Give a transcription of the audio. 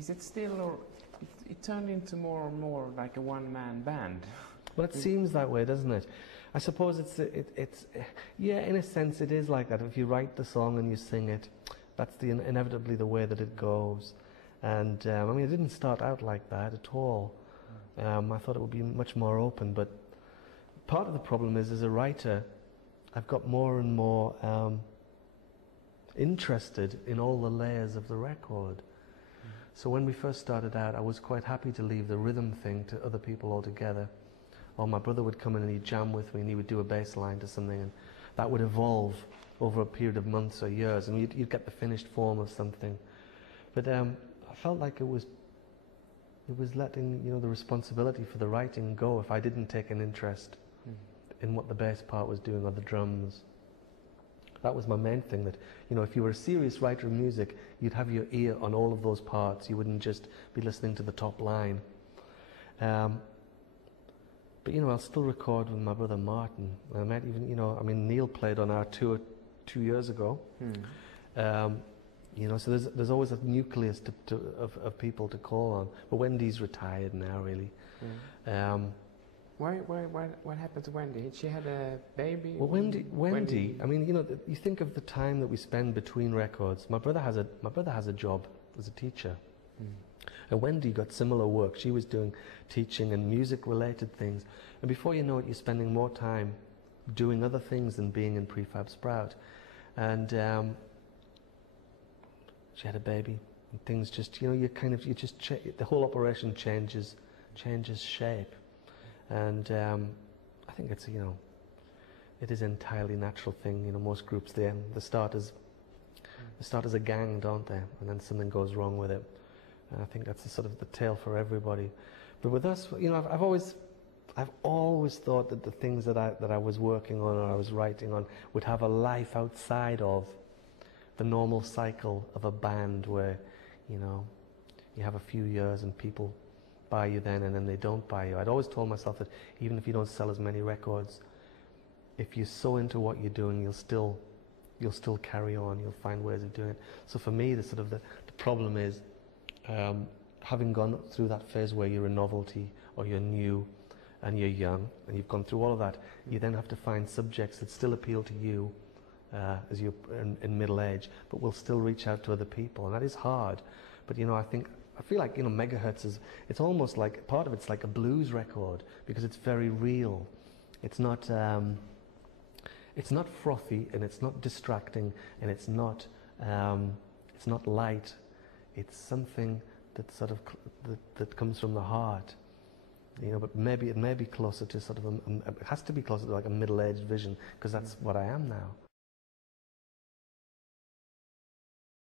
is it still, or it turned into more and more like a one-man band? Well, it seems that way, doesn't it? I suppose it's yeah, in a sense it is like that. If you write the song and you sing it, that's inevitably the way that it goes. And I mean, it didn't start out like that at all. I thought it would be much more open, but part of the problem is, as a writer, I've got more and more interested in all the layers of the record. So when we first started out, I was quite happy to leave the rhythm thing to other people altogether. Or my brother would come in and he'd jam with me and he would do a bass line to something, and that would evolve over a period of months or years, and you'd get the finished form of something. But I felt like it was letting, you know, the responsibility for the writing go if I didn't take an interest in what the bass part was doing or the drums. That was my main thing, that, you know, if you were a serious writer of music, you'd have your ear on all of those parts. You wouldn't just be listening to the top line. But, you know, I'll still record with my brother Martin. I might even, you know, I mean, Neil played on our tour 2 years ago. You know, so there's always a nucleus of people to call on. But Wendy's retired now, really. What happened to Wendy? She had a baby? Well, Wendy, I mean, you know, you think of the time that we spend between records. My brother has a job as a teacher. And Wendy got similar work. She was doing teaching and music-related things. And before you know it, you're spending more time doing other things than being in Prefab Sprout. And she had a baby, and things just, you know, the whole operation changes shape. And I think it's, you know, it is an entirely natural thing. You know, most groups, they start as a gang, don't they? And then something goes wrong with it. And I think that's sort of the tale for everybody. But with us, you know, I've always thought that the things that I was working on or I was writing on would have a life outside of the normal cycle of a band, where, you know, you have a few years and people buy you then, and then they don't buy you. I'd always told myself that even if you don't sell as many records, if you're so into what you're doing, you'll still carry on. You'll find ways of doing it. So for me, the problem is, having gone through that phase where you're a novelty or you're new and you're young and you've gone through all of that, you then have to find subjects that still appeal to you as you're in middle age, but will still reach out to other people, and that is hard. But, you know, I feel like, you know, Megahertz it's almost like, part of it's like a blues record, because it's very real. It's not frothy, and it's not distracting, and it's not light. It's something that sort of that comes from the heart, you know. But maybe it may be closer to sort of it has to be closer to like a middle-aged vision, because that's what I am now.